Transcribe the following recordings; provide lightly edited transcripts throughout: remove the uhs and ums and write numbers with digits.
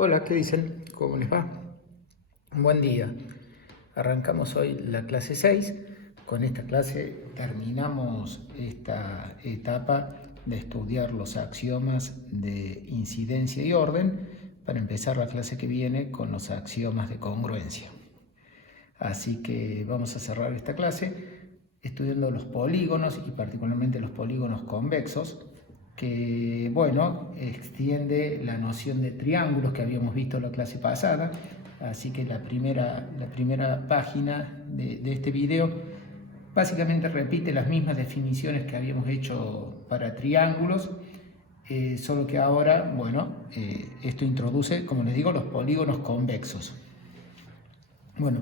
Hola, ¿qué dicen? ¿Cómo les va? Buen día. Arrancamos hoy la clase 6. Con esta clase terminamos esta etapa de estudiar los axiomas de incidencia y orden para empezar la clase que viene con los axiomas de congruencia. Así que vamos a cerrar esta clase estudiando los polígonos y particularmente los polígonos convexos, que, bueno, extiende la noción de triángulos que habíamos visto en la clase pasada. Así que la primera página de este video básicamente repite las mismas definiciones que habíamos hecho para triángulos, solo que ahora, bueno, esto introduce, como les digo, los polígonos convexos. Bueno,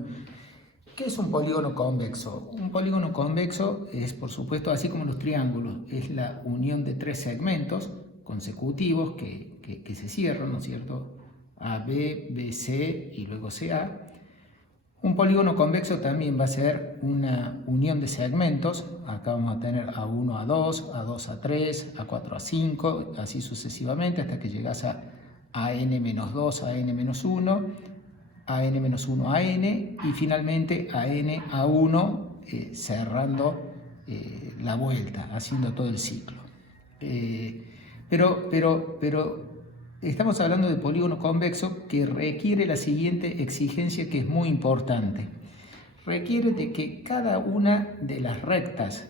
¿qué es un polígono convexo? Un polígono convexo es, por supuesto, así como los triángulos, es la unión de tres segmentos consecutivos que se cierran, ¿no es cierto? AB, BC y luego CA. Un polígono convexo también va a ser una unión de segmentos. Acá vamos a tener A1 a 2, A2 a 3, A4 a 5, así sucesivamente hasta que llegas a AN-2, AN-1, AN-1 a N y finalmente a N a 1, cerrando la vuelta, haciendo todo el ciclo. Pero estamos hablando de polígono convexo que requiere la siguiente exigencia que es muy importante. Requiere de que cada una de las rectas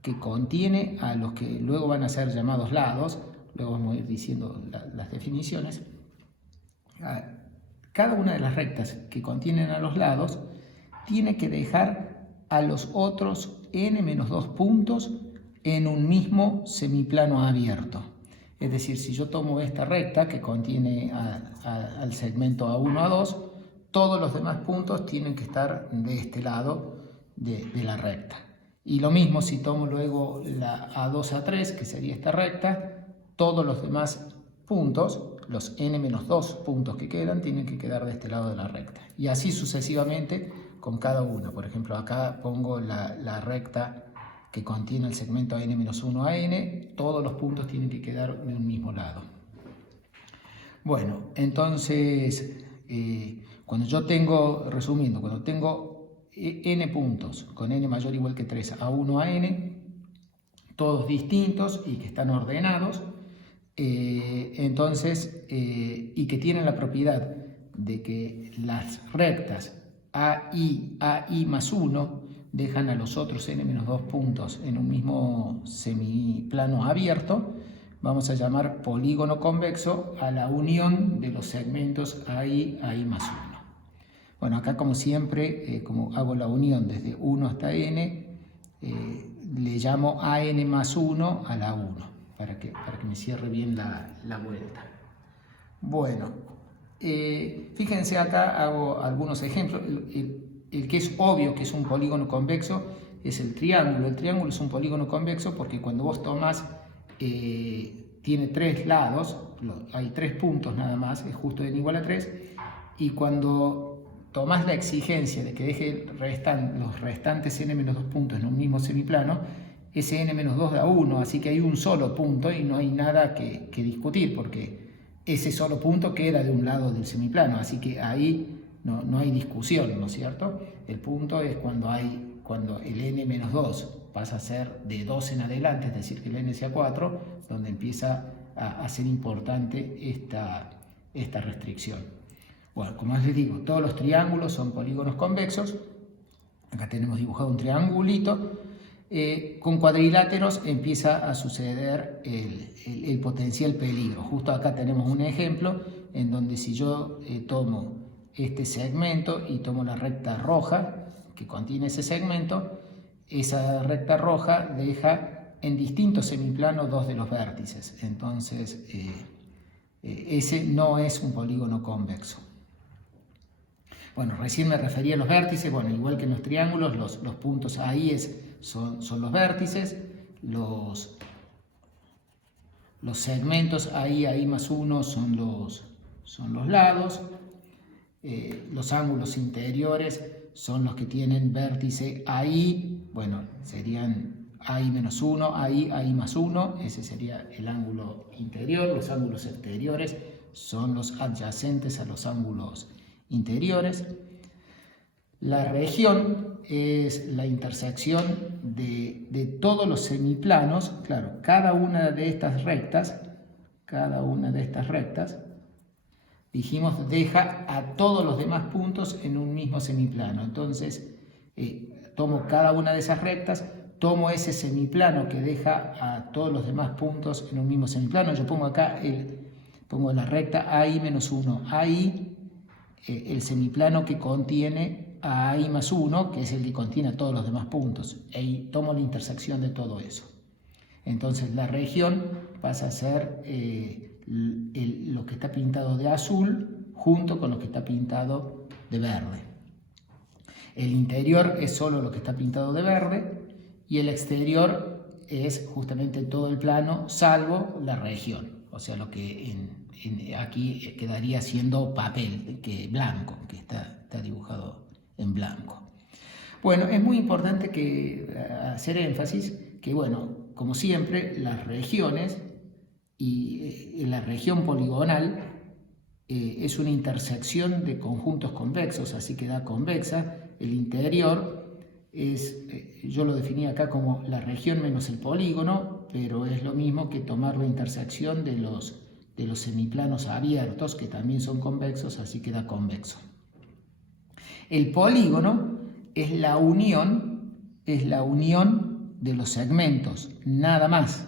que contiene a los que luego van a ser llamados lados, luego vamos a ir diciendo las definiciones, cada una de las rectas que contienen a los lados tiene que dejar a los otros n-2 puntos en un mismo semiplano abierto. Es decir, si yo tomo esta recta que contiene al segmento A1 a 2, todos los demás puntos tienen que estar de este lado de la recta. Y lo mismo si tomo luego la A2 a 3, que sería esta recta, todos los demás puntos, los n-2 puntos que quedan, tienen que quedar de este lado de la recta. Y así sucesivamente con cada una. Por ejemplo, acá pongo la recta que contiene el segmento n-1 a n, todos los puntos tienen que quedar de un mismo lado. Bueno, entonces, cuando yo tengo, resumiendo, cuando tengo n puntos con n mayor o igual que 3 a 1 a n, todos distintos y que están ordenados, entonces, y que tienen la propiedad de que las rectas AI más 1 dejan a los otros n-2 puntos en un mismo semiplano abierto, vamos a llamar polígono convexo a la unión de los segmentos AI más 1. Bueno, acá como siempre, como hago la unión desde 1 hasta n, le llamo AN más 1 a la 1, para que me cierre bien la vuelta. Bueno, fíjense acá, hago algunos ejemplos. El que es obvio que es un polígono convexo es el triángulo. El triángulo es un polígono convexo porque cuando vos tomás, tiene tres lados, hay tres puntos nada más, es justo n igual a 3, y cuando tomás la exigencia de que deje los restantes n-2 puntos en un mismo semiplano, ese n-2 da 1, así que hay un solo punto y no hay nada que discutir, porque ese solo punto queda de un lado del semiplano, así que ahí no hay discusión, ¿no es cierto? El punto es cuando el n-2 pasa a ser de 2 en adelante, es decir, que el n sea 4, donde empieza a ser importante esta restricción. Bueno, como les digo, todos los triángulos son polígonos convexos. Acá tenemos dibujado un triangulito. Con cuadriláteros empieza a suceder el potencial peligro. Justo acá tenemos un ejemplo en donde si yo tomo este segmento y tomo la recta roja que contiene ese segmento, esa recta roja deja en distintos semiplanos dos de los vértices. Entonces, ese no es un polígono convexo. Bueno, recién me refería a los vértices. Bueno, igual que en los triángulos, los puntos ahí son los vértices, los segmentos ahí más 1 son los lados, los ángulos interiores son los que tienen vértice ahí, bueno, serían ahí menos 1, ahí más 1, ese sería el ángulo interior. Los ángulos exteriores son los adyacentes a los ángulos interiores. La región es la intersección de todos los semiplanos. Claro, cada una de estas rectas, dijimos, deja a todos los demás puntos en un mismo semiplano. Entonces, tomo cada una de esas rectas, tomo ese semiplano que deja a todos los demás puntos en un mismo semiplano. Yo pongo acá, pongo la recta AI menos 1, AI, el semiplano que contiene a AI más 1, que es el que contiene a todos los demás puntos. Y tomo la intersección de todo eso. Entonces la región pasa a ser lo que está pintado de azul junto con lo que está pintado de verde. El interior es solo lo que está pintado de verde y el exterior es justamente todo el plano salvo la región. O sea, lo que aquí quedaría siendo papel, blanco, que está dibujado en blanco. Bueno, es muy importante hacer énfasis que, bueno, como siempre, las regiones y la región poligonal es una intersección de conjuntos convexos, así que da convexa. El interior yo lo definí acá como la región menos el polígono, pero es lo mismo que tomar la intersección de los semiplanos abiertos, que también son convexos, así que da convexo. El polígono es la unión de los segmentos, nada más.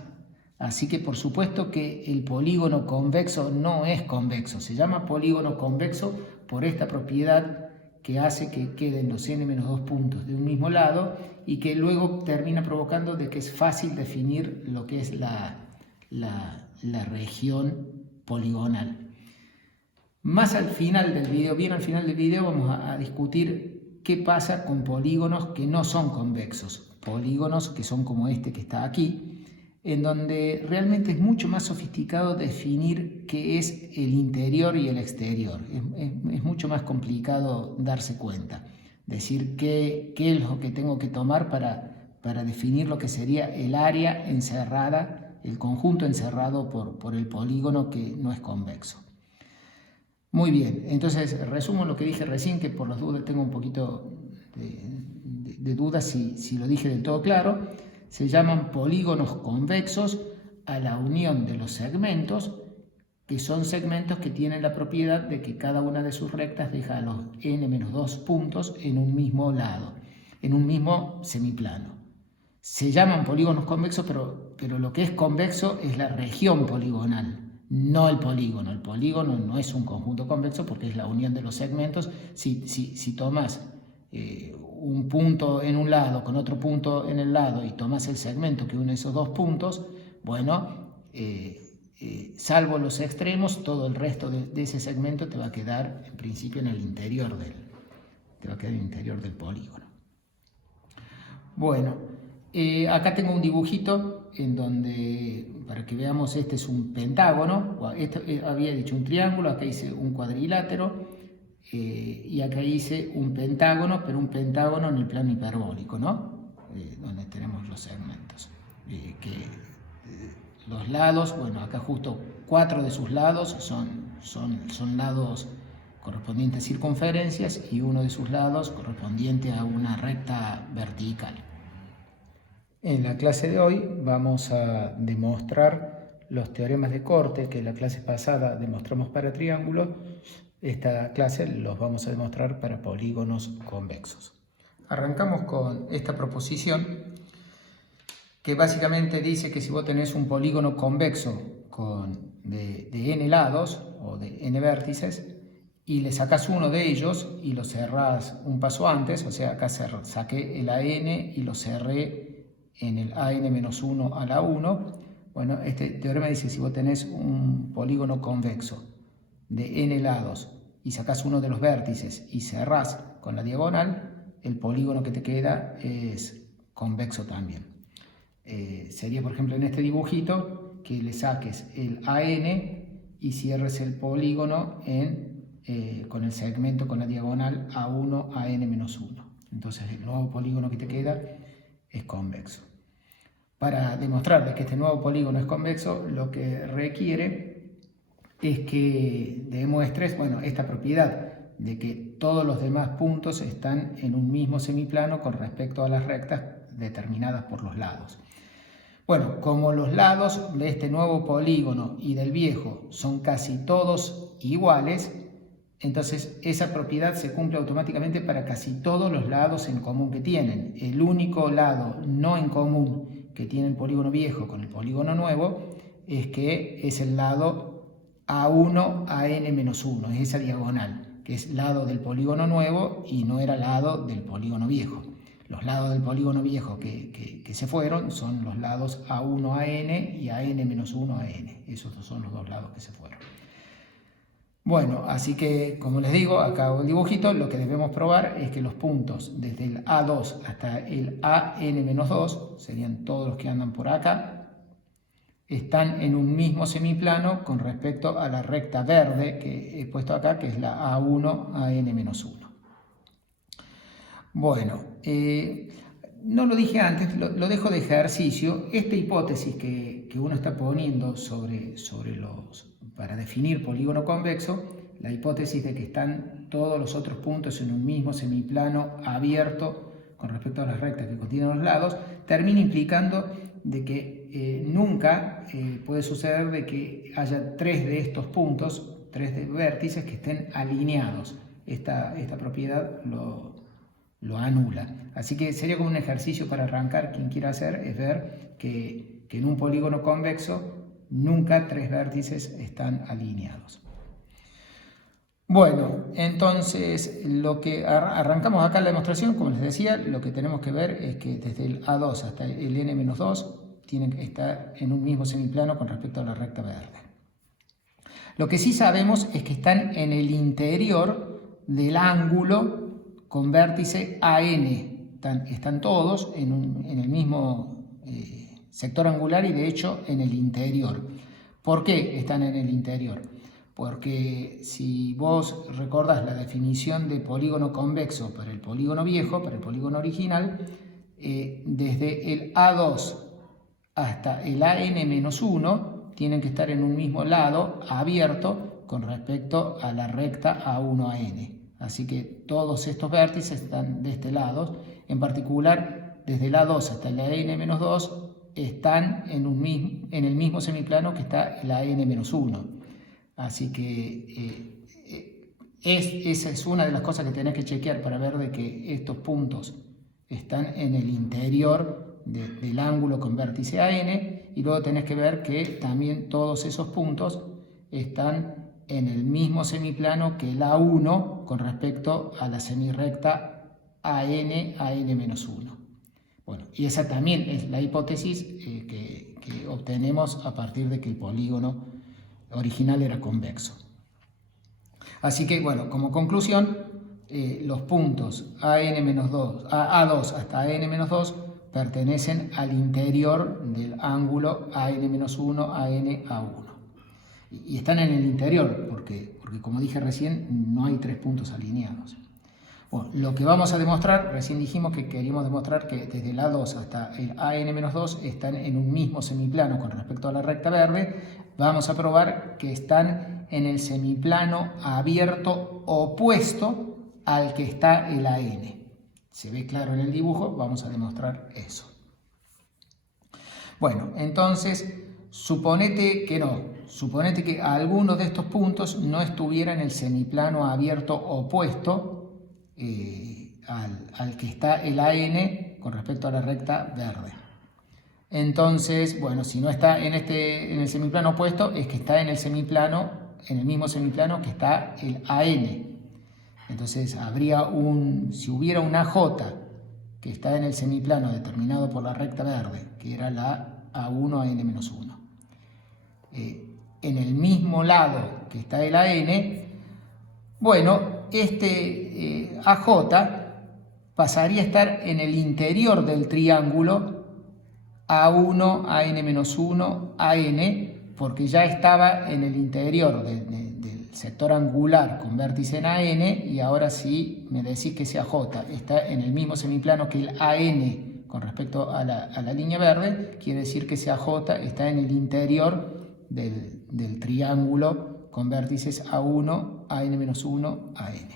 Así que por supuesto que el polígono convexo no es convexo, se llama polígono convexo por esta propiedad que hace que queden los n-2 puntos de un mismo lado y que luego termina provocando de que es fácil definir lo que es la región poligonal. Más al final del video, bien al final del video, vamos a discutir qué pasa con polígonos que no son convexos, polígonos que son como este que está aquí, en donde realmente es mucho más sofisticado definir qué es el interior y el exterior. Es mucho más complicado darse cuenta, decir qué es lo que tengo que tomar para definir lo que sería el área encerrada, el conjunto encerrado por el polígono que no es convexo. Muy bien, entonces resumo lo que dije recién, que por las dudas tengo un poquito de dudas si lo dije del todo claro. Se llaman polígonos convexos a la unión de los segmentos, que son segmentos que tienen la propiedad de que cada una de sus rectas deja a los n-2 puntos en un mismo lado, en un mismo semiplano. Se llaman polígonos convexos, pero lo que es convexo es la región poligonal, no el polígono. El polígono no es un conjunto convexo porque es la unión de los segmentos. Si tomas un punto en un lado con otro punto en el lado y tomas el segmento que une esos dos puntos, bueno, salvo los extremos, todo el resto de ese segmento te va a quedar en principio en el interior del polígono. Bueno, acá tengo un dibujito en donde, para que veamos, este es un pentágono. Había dicho un triángulo, acá hice un cuadrilátero. Y acá hice un pentágono, pero un pentágono en el plano hiperbólico, ¿no? Donde tenemos los segmentos. Los lados, bueno, acá justo 4 de sus lados son lados correspondientes a circunferencias y uno de sus lados correspondiente a una recta vertical. En la clase de hoy vamos a demostrar los teoremas de corte que en la clase pasada demostramos para triángulos. Esta clase los vamos a demostrar para polígonos convexos. Arrancamos con esta proposición que básicamente dice que si vos tenés un polígono convexo de n lados o de n vértices y le sacás uno de ellos y lo cerrás un paso antes, o sea, acá saqué el AN y lo cerré en el AN-1 a la 1, bueno, este teorema dice que si vos tenés un polígono convexo de n lados y sacás uno de los vértices y cerrás con la diagonal, el polígono que te queda es convexo también. Sería, por ejemplo, en este dibujito que le saques el AN y cierres el polígono con el segmento con la diagonal A1 a n-1. Entonces el nuevo polígono que te queda es convexo. Para demostrar que este nuevo polígono es convexo, lo que requiere es que demuestres, bueno, esta propiedad de que todos los demás puntos están en un mismo semiplano con respecto a las rectas determinadas por los lados. Bueno, como los lados de este nuevo polígono y del viejo son casi todos iguales, entonces esa propiedad se cumple automáticamente para casi todos los lados en común que tienen. El único lado no en común que tiene el polígono viejo con el polígono nuevo es que es el lado A1 a n-1, es esa diagonal, que es lado del polígono nuevo y no era lado del polígono viejo. Los lados del polígono viejo que se fueron son los lados A1 a n y a n-1 a n. Esos son los dos lados que se fueron. Bueno, así que, como les digo, acá hago el dibujito. Lo que debemos probar es que los puntos desde el A2 hasta el AN-2, serían todos los que andan por acá, están en un mismo semiplano con respecto a la recta verde que he puesto acá, que es la A1 a n-1. Bueno, no lo dije antes, lo dejo de ejercicio. Esta hipótesis que uno está poniendo para definir polígono convexo, la hipótesis de que están todos los otros puntos en un mismo semiplano abierto con respecto a las rectas que contienen los lados, termina implicando de que nunca puede suceder de que haya tres de estos puntos, tres de vértices que estén alineados. Esta propiedad lo anula. Así que sería como un ejercicio para arrancar. Quien quiera hacer es ver que en un polígono convexo nunca tres vértices están alineados. Bueno, entonces lo que arrancamos acá en la demostración, como les decía, lo que tenemos que ver es que desde el A2 hasta el n-2 tienen que estar en un mismo semiplano con respecto a la recta verde. Lo que sí sabemos es que están en el interior del ángulo con vértice AN. Están todos en el mismo sector angular y de hecho en el interior. ¿Por qué están en el interior? Porque si vos recordás la definición de polígono convexo para el polígono viejo, para el polígono original, desde el A2 hasta el AN-1 tienen que estar en un mismo lado abierto con respecto a la recta A1 a N. Así que todos estos vértices están de este lado. En particular, desde el A2 hasta el AN-2 están en el mismo semiplano que está el AN-1. Así que esa es una de las cosas que tenés que chequear para ver de que estos puntos están en el interior del ángulo con vértice AN, y luego tenés que ver que también todos esos puntos están en el mismo semiplano que el A1 con respecto a la semirrecta AN a n-1. Bueno, y esa también es la hipótesis que obtenemos a partir de que el polígono original era convexo. Así que, bueno, como conclusión, los puntos A2 hasta AN-2 pertenecen al interior del ángulo AN-1 a NA1. Y están en el interior, porque como dije recién, no hay tres puntos alineados. Bueno, lo que vamos a demostrar, recién dijimos que queríamos demostrar que desde el A2 hasta el AN-2 están en un mismo semiplano con respecto a la recta verde. Vamos a probar que están en el semiplano abierto opuesto al que está el AN. Se ve claro en el dibujo, vamos a demostrar eso. Bueno, entonces, suponete que no. Suponete que alguno de estos puntos no estuviera en el semiplano abierto opuesto al que está el AN con respecto a la recta verde. Entonces, bueno, si no está en el semiplano opuesto, es que está en el mismo semiplano que está el AN. Entonces, si hubiera una J que está en el semiplano determinado por la recta verde, que era la A1 a N-1, en el mismo lado que está el AN, bueno, este AJ pasaría a estar en el interior del triángulo A1, AN-1, AN, porque ya estaba en el interior del sector angular con vértice en AN, y ahora sí me decís que ese AJ está en el mismo semiplano que el AN con respecto a la línea verde, quiere decir que ese AJ está en el interior del triángulo con vértices A1, AN-1, AN.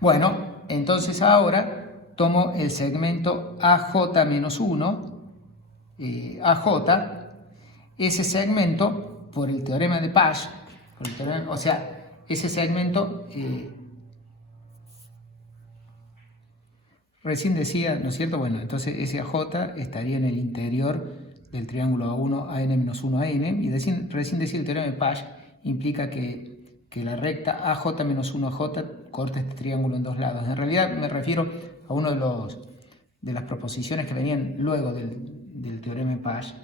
Bueno, entonces ahora tomo el segmento AJ-1, AJ, ese segmento, por el teorema de Pasch, o sea, ese segmento, recién decía, ¿no es cierto? Bueno, entonces ese AJ estaría en el interior del triángulo A1, AN-1, AN, y recién decía el teorema de Pasch implica que la recta AJ-1AJ corta este triángulo en dos lados. En realidad me refiero a uno de las proposiciones que venían luego del teorema de Pasch.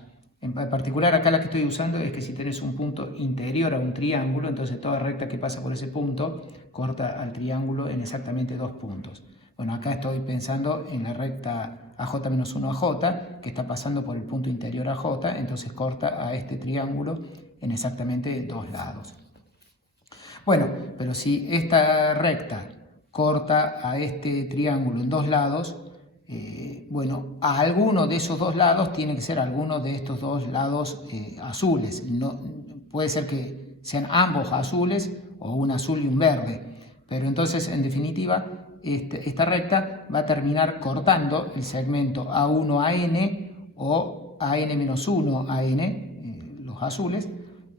En particular acá la que estoy usando es que si tenés un punto interior a un triángulo, entonces toda recta que pasa por ese punto corta al triángulo en exactamente dos puntos. Bueno, acá estoy pensando en la recta AJ-1AJ, que está pasando por el punto interior AJ, entonces corta a este triángulo en exactamente dos lados. Bueno, pero si esta recta corta a este triángulo en dos lados, bueno, a alguno de esos dos lados tiene que ser alguno de estos dos lados azules. No, puede ser que sean ambos azules o un azul y un verde, pero entonces en definitiva esta recta va a terminar cortando el segmento A1-AN o AN-1-AN, los azules,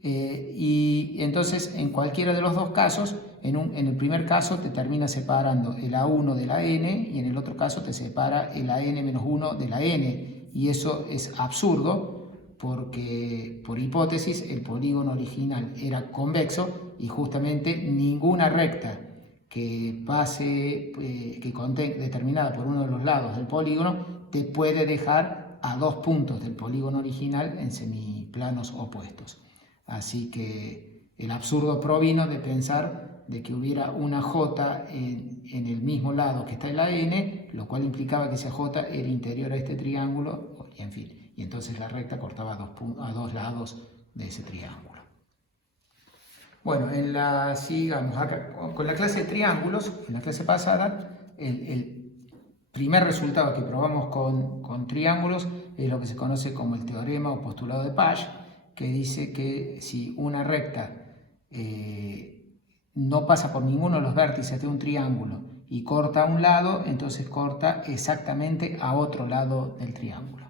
y entonces en cualquiera de los dos casos, en el primer caso te termina separando el A1 de la N y en el otro caso te separa el AN-1 de la N, y eso es absurdo porque por hipótesis el polígono original era convexo y justamente ninguna recta que pase, que contenga determinada por uno de los lados del polígono te puede dejar a dos puntos del polígono original en semiplanos opuestos. Así que el absurdo provino de pensar de que hubiera una J en el mismo lado que está en la N, lo cual implicaba que esa J era interior a este triángulo, y en fin, y entonces la recta cortaba a dos lados de ese triángulo. Bueno, sigamos acá con la clase de triángulos. En la clase pasada, el primer resultado que probamos con triángulos es lo que se conoce como el teorema o postulado de Pasch, que dice que si una recta no pasa por ninguno de los vértices de un triángulo y corta a un lado, entonces corta exactamente a otro lado del triángulo.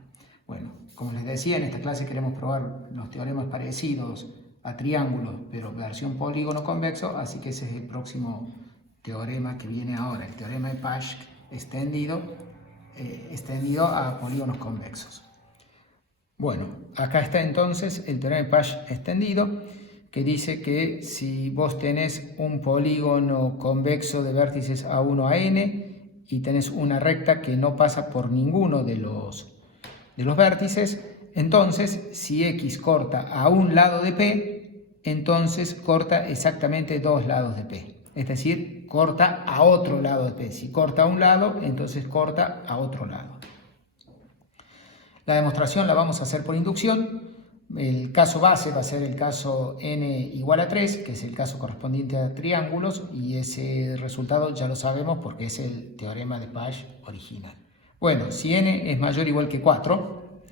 Bueno, como les decía, en esta clase queremos probar los teoremas parecidos a triángulos, pero versión polígono convexo, así que ese es el próximo teorema que viene ahora, el teorema de Pasch extendido a polígonos convexos. Bueno, acá está entonces el teorema de Pasch extendido, que dice que si vos tenés un polígono convexo de vértices A1 a N y tenés una recta que no pasa por ninguno de los vértices, entonces si X corta a un lado de P, entonces corta exactamente dos lados de P. Es decir, corta a otro lado de P. Si corta a un lado, entonces corta a otro lado. La demostración la vamos a hacer por inducción. El caso base va a ser el caso n igual a 3, que es el caso correspondiente a triángulos, y ese resultado ya lo sabemos porque es el teorema de Pasch original. Bueno, si n es mayor o igual que 4,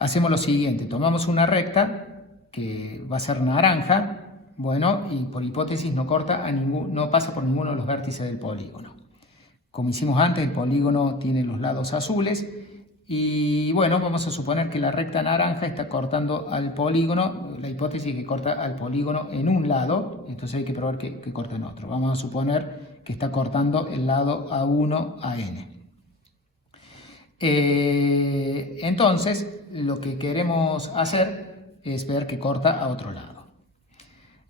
hacemos lo siguiente. Tomamos una recta que va a ser naranja, bueno, y por hipótesis no pasa por ninguno de los vértices del polígono. Como hicimos antes, el polígono tiene los lados azules. Y bueno, vamos a suponer que la recta naranja está cortando al polígono, la hipótesis es que corta al polígono en un lado, entonces hay que probar que corta en otro. Vamos a suponer que está cortando el lado A1 a N. Entonces, lo que queremos hacer es ver que corta a otro lado.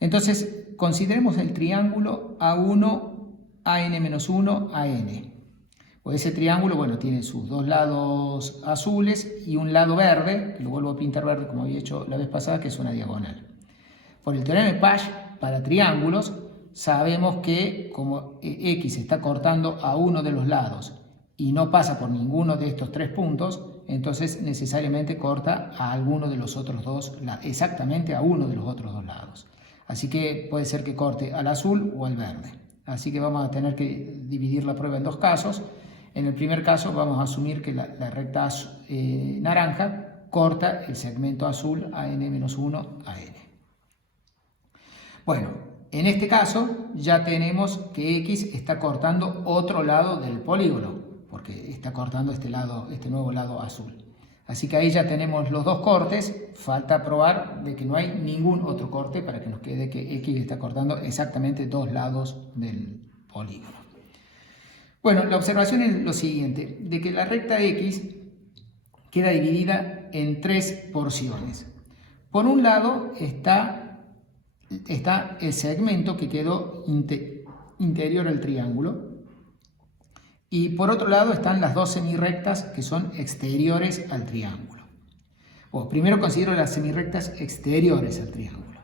Entonces, consideremos el triángulo A1, AN-1, AN. Ese triángulo, bueno, tiene sus dos lados azules y un lado verde, que lo vuelvo a pintar verde como había hecho la vez pasada, que es una diagonal. Por el teorema de Pasch, para triángulos, sabemos que como X está cortando a uno de los lados y no pasa por ninguno de estos tres puntos, entonces necesariamente corta a alguno de los otros dos, exactamente a uno de los otros dos lados. Así que puede ser que corte al azul o al verde. Así que vamos a tener que dividir la prueba en dos casos. En el primer caso vamos a asumir que la recta naranja corta el segmento azul AN-1 a N. Bueno, en este caso ya tenemos que X está cortando otro lado del polígono, porque está cortando este lado, este nuevo lado azul. Así que ahí ya tenemos los dos cortes, falta probar de que no hay ningún otro corte para que nos quede que X está cortando exactamente dos lados del polígono. Bueno, la observación es lo siguiente, de que la recta X queda dividida en tres porciones. Por un lado está el segmento que quedó interior al triángulo, y por otro lado están las dos semirrectas que son exteriores al triángulo. Primero considero las semirrectas exteriores al triángulo.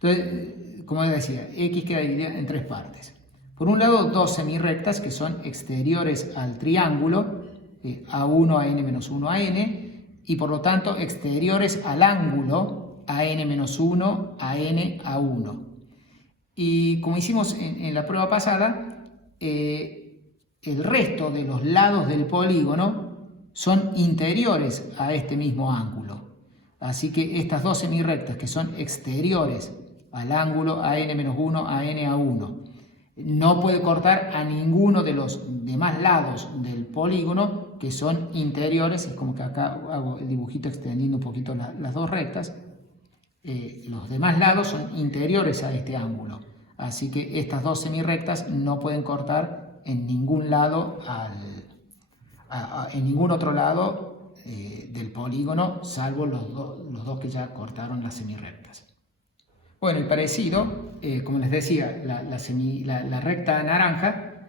Entonces, como decía, X queda dividida en tres partes. Por un lado, dos semirrectas que son exteriores al triángulo, A1, AN-1, AN, y por lo tanto exteriores al ángulo AN-1, AN, A1. Y como hicimos en la prueba pasada, el resto de los lados del polígono son interiores a este mismo ángulo. Así que estas dos semirrectas que son exteriores al ángulo AN-1, AN, A1, no puede cortar a ninguno de los demás lados del polígono que son interiores. Es como que acá hago el dibujito extendiendo un poquito las dos rectas. Los demás lados son interiores a este ángulo. Así que estas dos semirrectas no pueden cortar en ningún lado, en ningún otro lado del polígono, salvo los dos que ya cortaron las semirrectas. Bueno, y parecido, como les decía, la recta naranja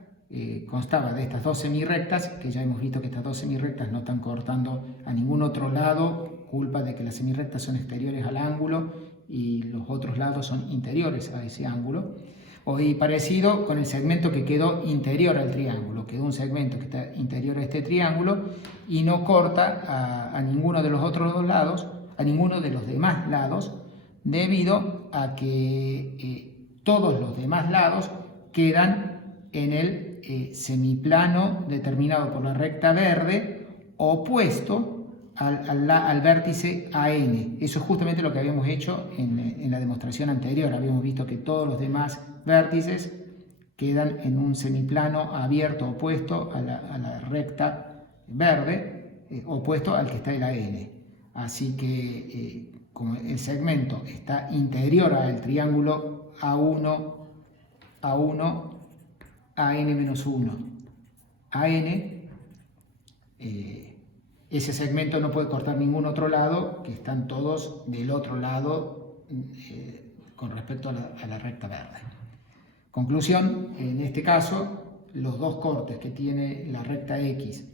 constaba de estas dos semirrectas, que ya hemos visto que estas dos semirrectas no están cortando a ningún otro lado, culpa de que las semirrectas son exteriores al ángulo y los otros lados son interiores a ese ángulo. Y parecido con el segmento que quedó interior al triángulo, quedó un segmento que está interior a este triángulo y no corta a ninguno de los otros dos lados, a ninguno de los demás lados, debido a que todos los demás lados quedan en el semiplano determinado por la recta verde opuesto al vértice AN. Eso es justamente lo que habíamos hecho en la demostración anterior. Habíamos visto que todos los demás vértices quedan en un semiplano abierto opuesto a la recta verde, opuesto al que está el AN. Así que como el segmento está interior al triángulo A1, A1, AN-1, AN, ese segmento no puede cortar ningún otro lado, que están todos del otro lado con respecto a la recta verde. Conclusión, en este caso, los dos cortes que tiene la recta X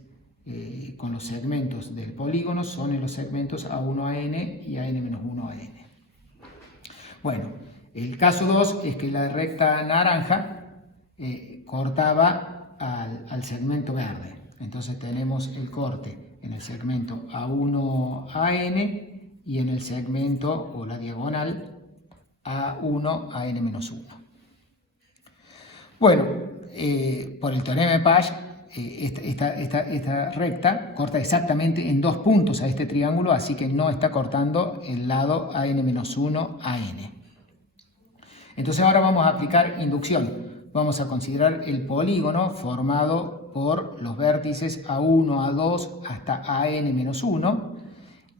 con los segmentos del polígono son en los segmentos A1AN y AN-1AN. Bueno, el caso 2 es que la recta naranja cortaba al segmento verde. Entonces tenemos el corte en el segmento A1AN y en el segmento o la diagonal A1AN-1. Bueno, por el teorema de Pasch, esta recta corta exactamente en dos puntos a este triángulo, así que no está cortando el lado AN-1, AN. Entonces ahora vamos a aplicar inducción. Vamos a considerar el polígono formado por los vértices A1, A2 hasta AN-1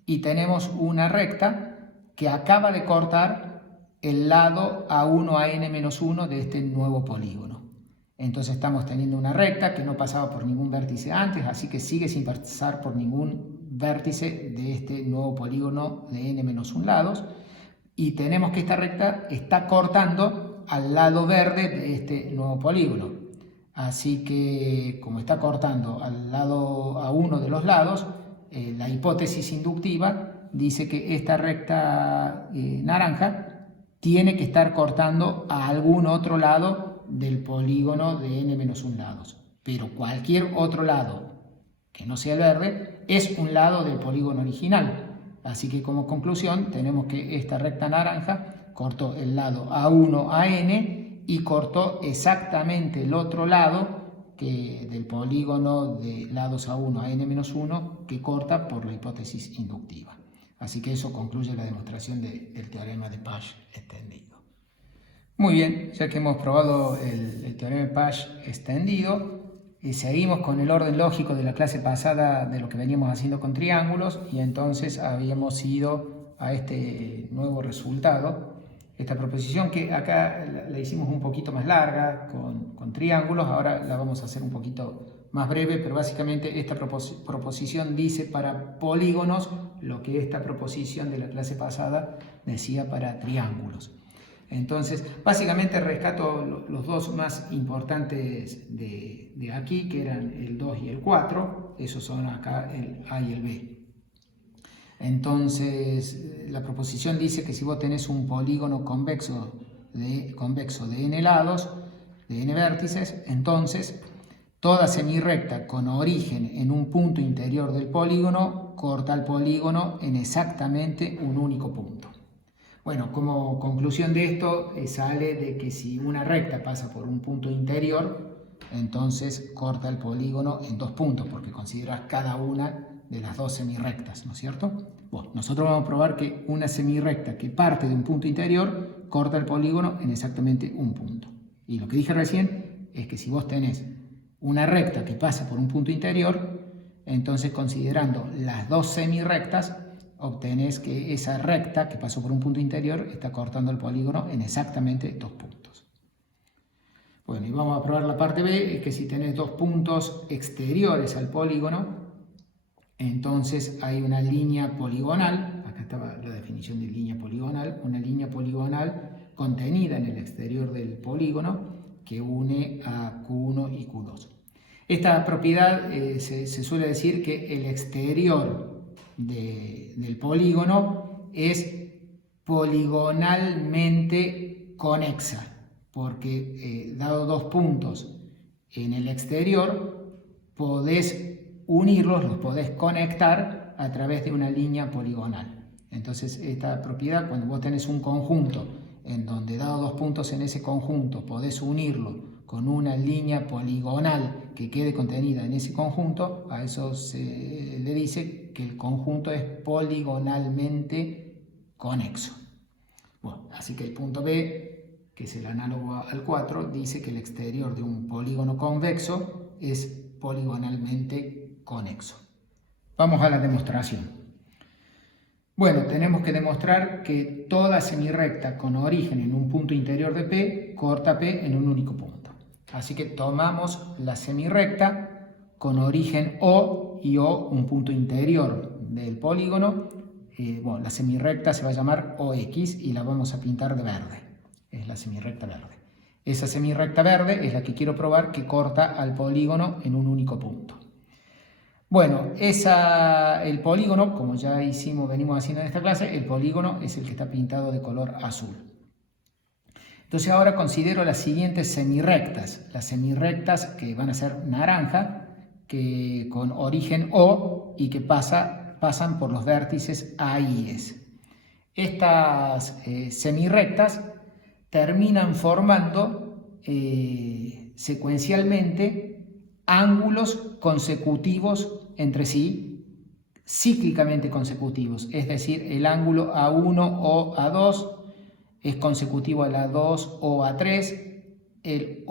y tenemos una recta que acaba de cortar el lado A1, AN-1 de este nuevo polígono. Entonces estamos teniendo una recta que no pasaba por ningún vértice antes, así que sigue sin pasar por ningún vértice de este nuevo polígono de n-1 lados. Y tenemos que esta recta está cortando al lado verde de este nuevo polígono. Así que como está cortando al lado a uno de los lados, la hipótesis inductiva dice que esta recta naranja tiene que estar cortando a algún otro lado del polígono de n-1 lados. Pero cualquier otro lado que no sea el verde es un lado del polígono original. Así que como conclusión tenemos que esta recta naranja cortó el lado A1 a N y cortó exactamente el otro lado del polígono de lados A1 a N-1 que corta por la hipótesis inductiva. Así que eso concluye la demostración del teorema de Pasch extendido. Muy bien, ya que hemos probado el teorema de Pasch extendido, seguimos con el orden lógico de la clase pasada de lo que veníamos haciendo con triángulos, y entonces habíamos ido a este nuevo resultado, esta proposición que acá la hicimos un poquito más larga con triángulos. Ahora la vamos a hacer un poquito más breve, pero básicamente esta proposición dice para polígonos lo que esta proposición de la clase pasada decía para triángulos. Entonces, básicamente rescato los dos más importantes de aquí, que eran el 2 y el 4. Esos son acá el A y el B. Entonces, la proposición dice que si vos tenés un polígono convexo de n lados, de n vértices, entonces toda semirrecta con origen en un punto interior del polígono corta el polígono en exactamente un único punto. Bueno, como conclusión de esto sale de que si una recta pasa por un punto interior, entonces corta el polígono en dos puntos, porque consideras cada una de las dos semirrectas, ¿no es cierto? Bueno, nosotros vamos a probar que una semirrecta que parte de un punto interior corta el polígono en exactamente un punto. Y lo que dije recién es que si vos tenés una recta que pasa por un punto interior, entonces considerando las dos semirrectas, obtenés que esa recta que pasó por un punto interior está cortando el polígono en exactamente dos puntos. Bueno, y vamos a probar la parte B, es que si tenés dos puntos exteriores al polígono, entonces hay una línea poligonal, acá estaba la definición de línea poligonal, una línea poligonal contenida en el exterior del polígono que une a Q1 y Q2. Esta propiedad se suele decir que el exterior del polígono es poligonalmente conexa, porque dado dos puntos en el exterior, podés unirlos, los podés conectar a través de una línea poligonal. Entonces, esta propiedad, cuando vos tenés un conjunto en donde dado dos puntos en ese conjunto, podés unirlo con una línea poligonal que quede contenida en ese conjunto, a eso se le dice que el conjunto es poligonalmente conexo. Bueno, así que el punto B, que es el análogo al 4, dice que el exterior de un polígono convexo es poligonalmente conexo. Vamos a la demostración. Bueno, tenemos que demostrar que toda semirrecta con origen en un punto interior de P corta P en un único punto. Así que tomamos la semirrecta con origen O y O un punto interior del polígono. Bueno, la semirrecta se va a llamar OX y la vamos a pintar de verde. Es la semirrecta verde. Esa semirrecta verde es la que quiero probar que corta al polígono en un único punto. Bueno, el polígono, como ya venimos haciendo en esta clase, el polígono es el que está pintado de color azul. Entonces ahora considero las siguientes semirrectas. Las semirrectas que van a ser naranja, que con origen O y que pasan por los vértices A y S. Estas semirrectas terminan formando secuencialmente ángulos consecutivos entre sí, cíclicamente consecutivos, es decir, el ángulo A1 o A2 es consecutivo al A2 o A3, el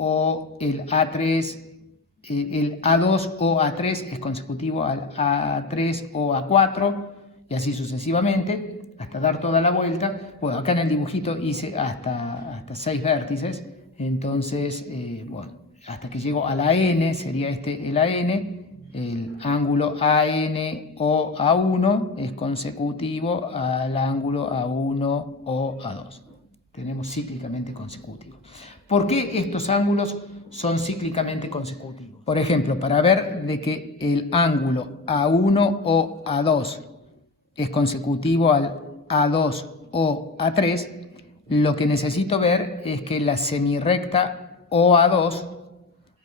A2 o A3 es consecutivo al A3 o A4 y así sucesivamente hasta dar toda la vuelta. Bueno, acá en el dibujito hice hasta 6 vértices, entonces, bueno, hasta que llego a la N, sería el AN, el ángulo AN o A1 es consecutivo al ángulo A1 o A2. Tenemos cíclicamente consecutivos. ¿Por qué estos ángulos son cíclicamente consecutivos? Por ejemplo, para ver de que el ángulo A1 o A2 es consecutivo al A2 o A3, lo que necesito ver es que la semirrecta OA2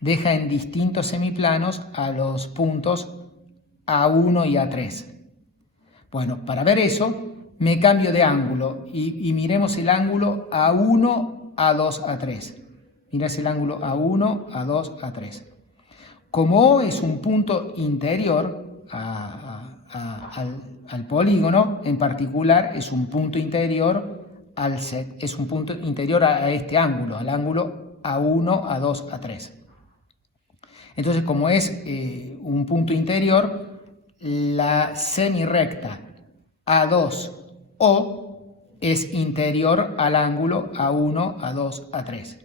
deja en distintos semiplanos a los puntos A1 y A3. Bueno, para ver eso, me cambio de ángulo y miremos el ángulo A1, A2, A3. Mirás el ángulo A1, A2, A3. Como O es un punto interior al polígono, en particular es un punto interior es un punto interior a este ángulo, al ángulo A1, A2, A3. Entonces, como es un punto interior, la semirrecta A2O es interior al ángulo A1, A2, A3.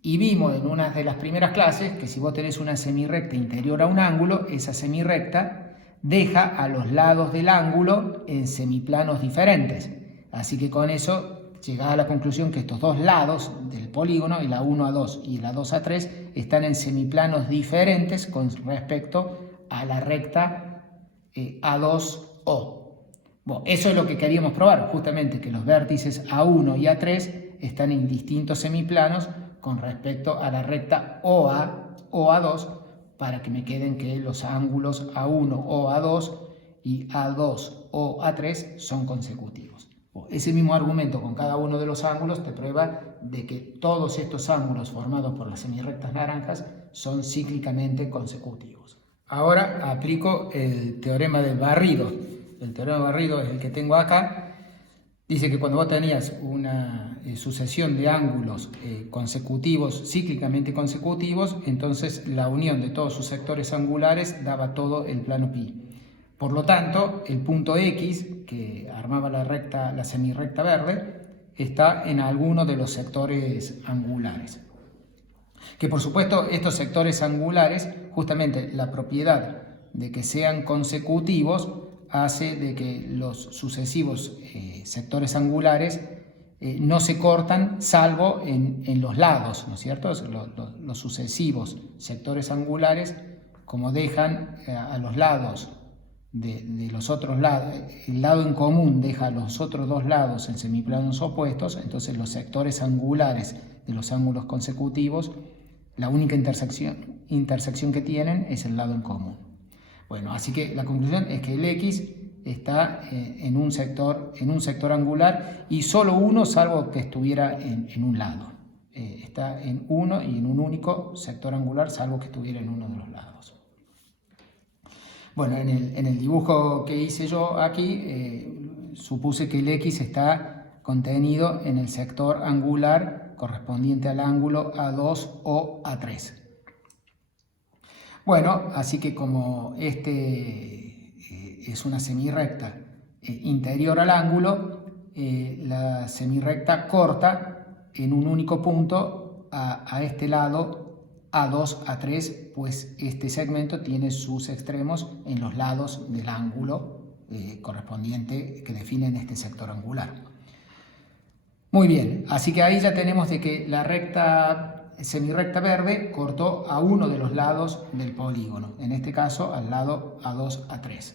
Y vimos en una de las primeras clases que si vos tenés una semirrecta interior a un ángulo, esa semirrecta deja a los lados del ángulo en semiplanos diferentes. Así que con eso llegás a la conclusión que estos dos lados del polígono, el A1A2 y el A2A3, están en semiplanos diferentes con respecto a la recta A2O. Bueno, eso es lo que queríamos probar, justamente que los vértices A1 y A3 están en distintos semiplanos con respecto a la recta OA o A2, para que me queden que los ángulos A1 o A2 y A2 o A3 son consecutivos. Ese mismo argumento con cada uno de los ángulos te prueba de que todos estos ángulos formados por las semirrectas naranjas son cíclicamente consecutivos. Ahora aplico el teorema del barrido. El teorema de barrido es el que tengo acá. Dice que cuando vos tenías una sucesión de ángulos consecutivos, cíclicamente consecutivos, entonces la unión de todos sus sectores angulares daba todo el plano pi. Por lo tanto, el punto X, que armaba la semirrecta verde, está en alguno de los sectores angulares. Que por supuesto estos sectores angulares, justamente la propiedad de que sean consecutivos, hace de que los sucesivos sectores angulares no se cortan salvo en los lados, ¿no es cierto? Los sucesivos sectores angulares, como dejan a los lados de los otros lados, el lado en común deja a los otros dos lados en semiplanos opuestos, entonces los sectores angulares de los ángulos consecutivos, la única intersección que tienen es el lado en común. Bueno, así que la conclusión es que el X está en un sector angular y solo uno, salvo que estuviera en un lado. Está en uno y en un único sector angular, salvo que estuviera en uno de los lados. Bueno, en el dibujo que hice yo aquí, supuse que el X está contenido en el sector angular correspondiente al ángulo A2 o A3. Bueno, así que como es una semirrecta interior al ángulo, la semirrecta corta en un único punto a este lado A2, A3, pues este segmento tiene sus extremos en los lados del ángulo correspondiente que definen este sector angular. Muy bien, así que ahí ya tenemos de que la semirrecta verde cortó a uno de los lados del polígono, en este caso al lado A2, A3.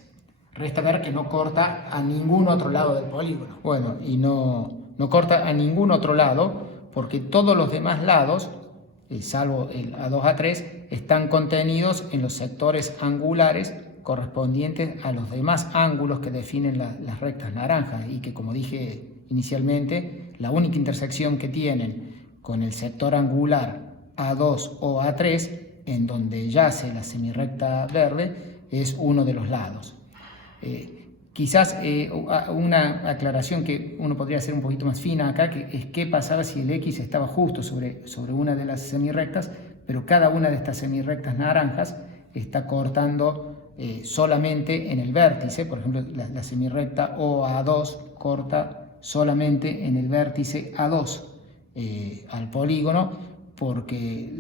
Resta ver que no corta a ningún otro lado del polígono. Bueno, y no corta a ningún otro lado porque todos los demás lados, salvo el A2, A3, están contenidos en los sectores angulares correspondientes a los demás ángulos que definen las rectas naranjas y que, como dije inicialmente, la única intersección que tienen con el sector angular A2 o A3, en donde yace la semirrecta verde, es uno de los lados. Quizás una aclaración que uno podría hacer un poquito más fina acá, que es qué pasaba si el X estaba justo sobre una de las semirrectas, pero cada una de estas semirrectas naranjas está cortando solamente en el vértice. Por ejemplo, la semirrecta OA2 corta solamente en el vértice A2 al polígono, porque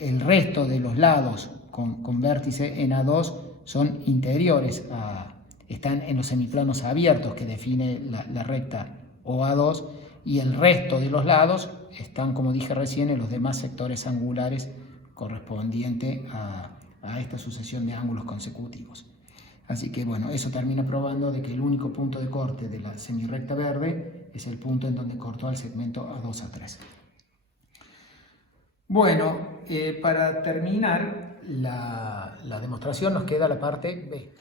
el resto de los lados con vértice en A2 son interiores están en los semiplanos abiertos que define la recta OA2, y el resto de los lados están, como dije recién, en los demás sectores angulares correspondientes a esta sucesión de ángulos consecutivos. Así que bueno, eso termina probando de que el único punto de corte de la semirrecta verde es el punto en donde cortó al segmento A2, A3. Bueno, para terminar la demostración nos queda la parte B.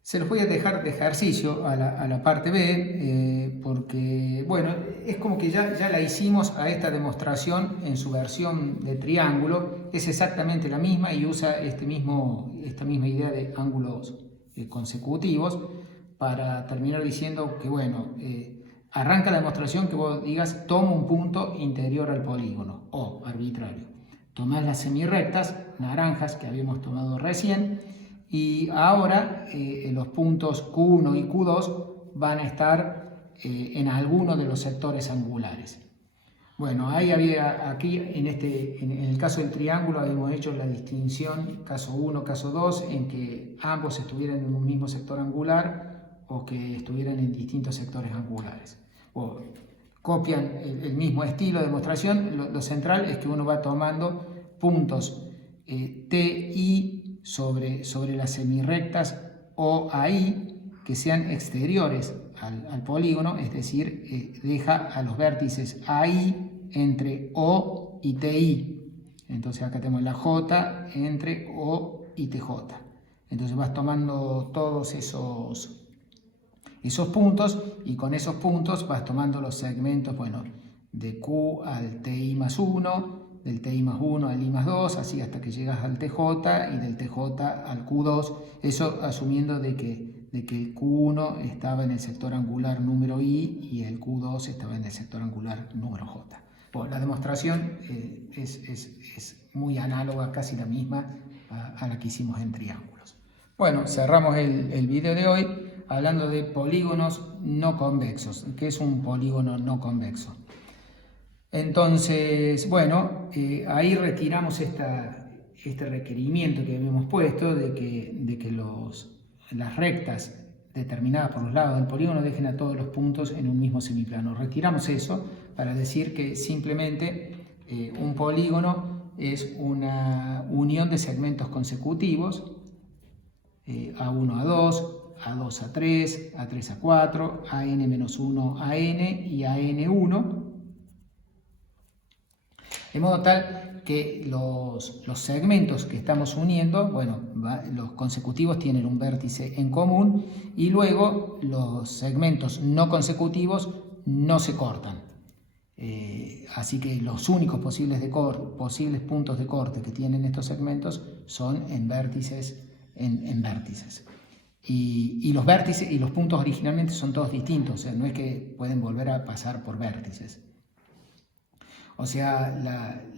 Se los voy a dejar de ejercicio a la parte B, porque, bueno, es como que ya la hicimos a esta demostración en su versión de triángulo. Es exactamente la misma y usa esta misma idea de ángulos consecutivos para terminar diciendo que, bueno, arranca la demostración que vos digas, tomo un punto interior al polígono, o arbitrario. Tomás las semirrectas, naranjas, que habíamos tomado recién, y ahora los puntos Q1 y Q2 van a estar en alguno de los sectores angulares. Bueno, ahí había, aquí en el caso del triángulo habíamos hecho la distinción caso 1, caso 2, en que ambos estuvieran en un mismo sector angular o que estuvieran en distintos sectores angulares. O copian el mismo estilo de demostración. Lo central es que uno va tomando puntos TI sobre las semirrectas o AI que sean exteriores al polígono, es decir, deja a los vértices AI entre O y TI. Entonces acá tenemos la J entre O y TJ. Entonces vas tomando todos esos puntos, y con esos puntos vas tomando los segmentos, bueno, de Q al TI más 1, del TI más 1 al I más 2, así hasta que llegas al TJ, y del TJ al Q2, eso asumiendo de que el Q1 estaba en el sector angular número I y el Q2 estaba en el sector angular número J. Bueno, la demostración es muy análoga, casi la misma a la que hicimos en triángulos. Bueno, cerramos el video de hoy hablando de polígonos no convexos. ¿Qué es un polígono no convexo? Entonces, bueno, ahí retiramos este requerimiento que habíamos puesto de que las rectas determinadas por los lados del polígono dejen a todos los puntos en un mismo semiplano. Retiramos eso para decir que simplemente un polígono es una unión de segmentos consecutivos, A1 a 2, A2 a 3, A3 a 4, AN-1 a N y AN1, de modo tal que los segmentos que estamos uniendo, bueno, los consecutivos tienen un vértice en común, y luego los segmentos no consecutivos no se cortan. Así que los únicos posibles puntos de corte que tienen estos segmentos son en vértices. Y los vértices y los puntos originalmente son todos distintos, o sea, no es que pueden volver a pasar por vértices. O sea,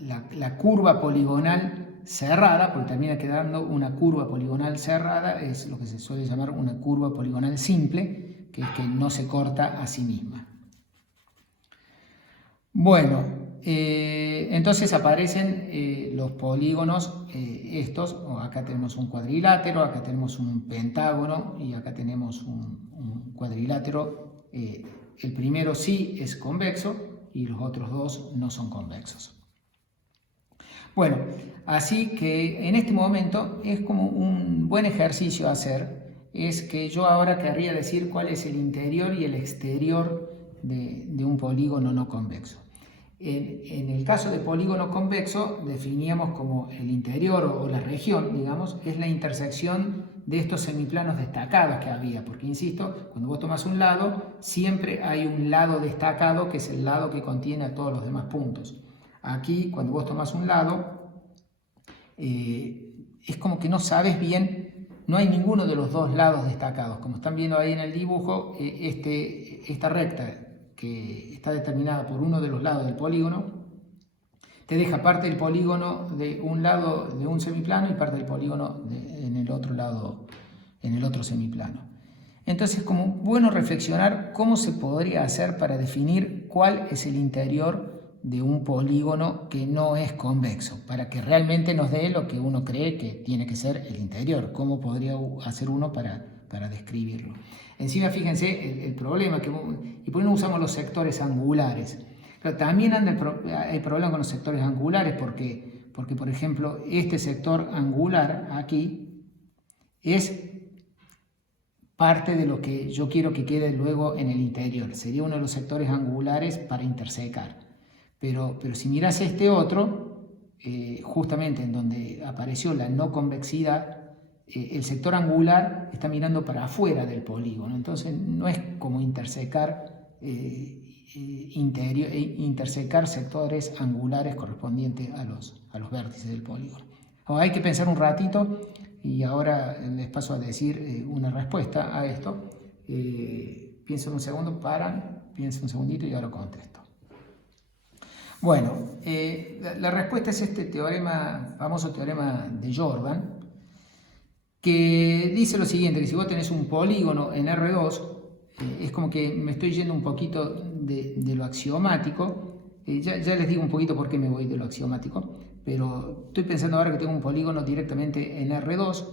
la curva poligonal cerrada, porque termina quedando una curva poligonal cerrada, es lo que se suele llamar una curva poligonal simple, que es que no se corta a sí misma. Bueno, entonces aparecen los polígonos estos. Acá tenemos un cuadrilátero, acá tenemos un pentágono y acá tenemos un cuadrilátero. El primero sí es convexo y los otros dos no son convexos. Bueno, así que en este momento es como un buen ejercicio a hacer, es que yo ahora querría decir cuál es el interior y el exterior de un polígono no convexo. En el caso de polígono convexo definíamos como el interior o la región, digamos, es la intersección de estos semiplanos destacados que había, porque insisto, cuando vos tomas un lado, siempre hay un lado destacado que es el lado que contiene a todos los demás puntos. Aquí, cuando vos tomas un lado, es como que no sabes bien, no hay ninguno de los dos lados destacados. Como están viendo ahí en el dibujo, esta recta que está determinada por uno de los lados del polígono, te deja parte del polígono de un lado de un semiplano y parte del polígono en el otro lado, en el otro semiplano. Entonces es como bueno reflexionar cómo se podría hacer para definir cuál es el interior de un polígono que no es convexo, para que realmente nos dé lo que uno cree que tiene que ser el interior. ¿Cómo podría hacer uno para describirlo? Encima, fíjense el problema, y por qué no usamos los sectores angulares. Pero también anda el problema con los sectores angulares, porque, por ejemplo, este sector angular aquí es parte de lo que yo quiero que quede luego en el interior. Sería uno de los sectores angulares para intersecar. Pero si miras este otro, justamente en donde apareció la no convexidad, el sector angular está mirando para afuera del polígono, entonces no es como intersecar sectores angulares correspondientes a los vértices del polígono. Ahora hay que pensar un ratito y ahora les paso a decir una respuesta a esto. Piensen un segundo para Piensa un segundito y ahora contesto. Bueno, la respuesta es este teorema, famoso teorema de Jordan, que dice lo siguiente, que si vos tenés un polígono en R2, es como que me estoy yendo un poquito de lo axiomático, ya les digo un poquito por qué me voy de lo axiomático, pero estoy pensando ahora que tengo un polígono directamente en R2.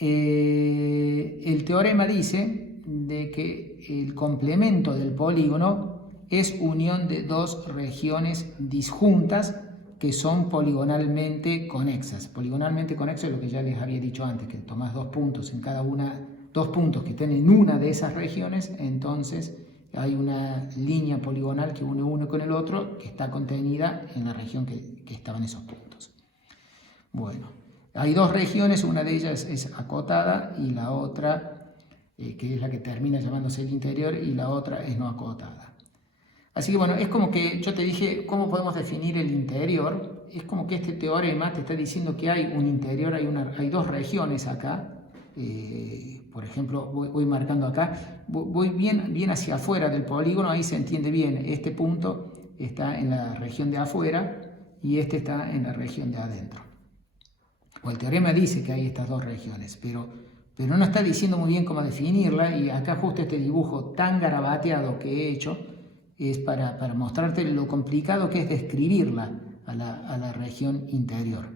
El teorema dice de que el complemento del polígono es unión de dos regiones disjuntas que son poligonalmente conexas. Poligonalmente conexo es lo que ya les había dicho antes, que tomás dos puntos en cada una, dos puntos que estén en una de esas regiones, entonces hay una línea poligonal que une uno con el otro que está contenida en la región que estaban esos puntos. Bueno, hay dos regiones, una de ellas es acotada y la otra, que es la que termina llamándose el interior, y la otra es no acotada. Así que bueno, es como que yo te dije cómo podemos definir el interior. Es como que este teorema te está diciendo que hay un interior, hay dos regiones acá. Por ejemplo, voy marcando acá, voy bien hacia afuera del polígono, ahí se entiende bien. Este punto está en la región de afuera y este está en la región de adentro. O el teorema dice que hay estas dos regiones, pero no está diciendo muy bien cómo definirla, y acá justo este dibujo tan garabateado que he hecho es para mostrarte lo complicado que es describirla a la región interior.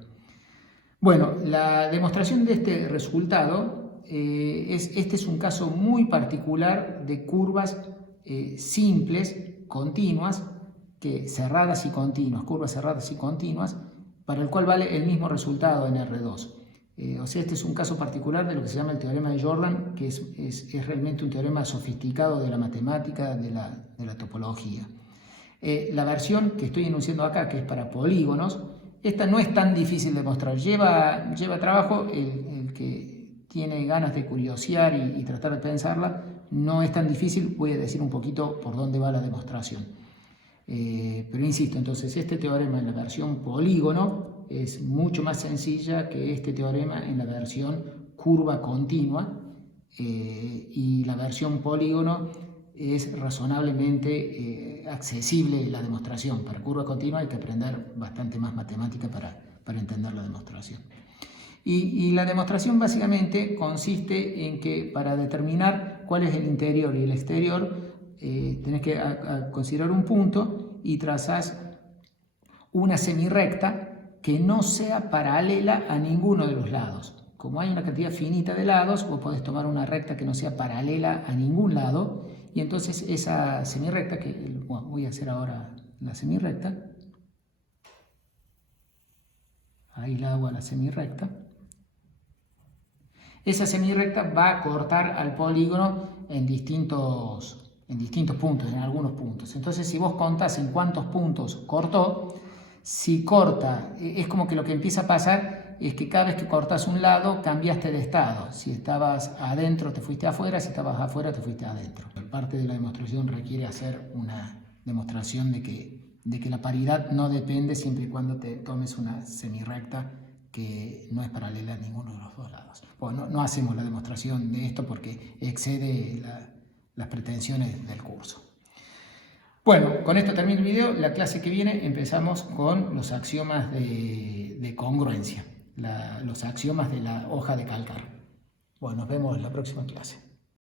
Bueno, la demostración de este resultado, este es un caso muy particular de curvas simples, continuas, cerradas y continuas, curvas cerradas y continuas, para el cual vale el mismo resultado en R2. O sea, este es un caso particular de lo que se llama el teorema de Jordan, que es realmente un teorema sofisticado de la matemática, de la topología. La versión que estoy enunciando acá, que es para polígonos, esta no es tan difícil de mostrar. Lleva trabajo, el que tiene ganas de curiosear y tratar de pensarla, no es tan difícil. Voy a decir un poquito por dónde va la demostración. Pero insisto, entonces este teorema en la versión polígono es mucho más sencilla que este teorema en la versión curva continua, y la versión polígono es razonablemente accesible la demostración. Para curva continua hay que aprender bastante más matemática para entender la demostración. Y la demostración básicamente consiste en que para determinar cuál es el interior y el exterior, tenés que considerar un punto y trazás una semirrecta que no sea paralela a ninguno de los lados. Como hay una cantidad finita de lados, vos podés tomar una recta que no sea paralela a ningún lado, y entonces esa semirrecta, bueno, voy a hacer ahora la semirrecta, ahí la hago a la semirrecta. Esa semirrecta va a cortar al polígono en distintos puntos, en algunos puntos. Entonces, si vos contás en cuántos puntos cortó, si corta, es como que lo que empieza a pasar es que cada vez que cortás un lado, cambiaste de estado. Si estabas adentro, te fuiste afuera; si estabas afuera, te fuiste adentro. Parte de la demostración requiere hacer una demostración de que la paridad no depende siempre y cuando te tomes una semirrecta que no es paralela a ninguno de los dos lados. Bueno, no hacemos la demostración de esto porque excede las pretensiones del curso. Bueno, con esto termino el video. La clase que viene empezamos con los axiomas de congruencia, los axiomas de la hoja de calcar. Bueno, nos vemos en la próxima clase.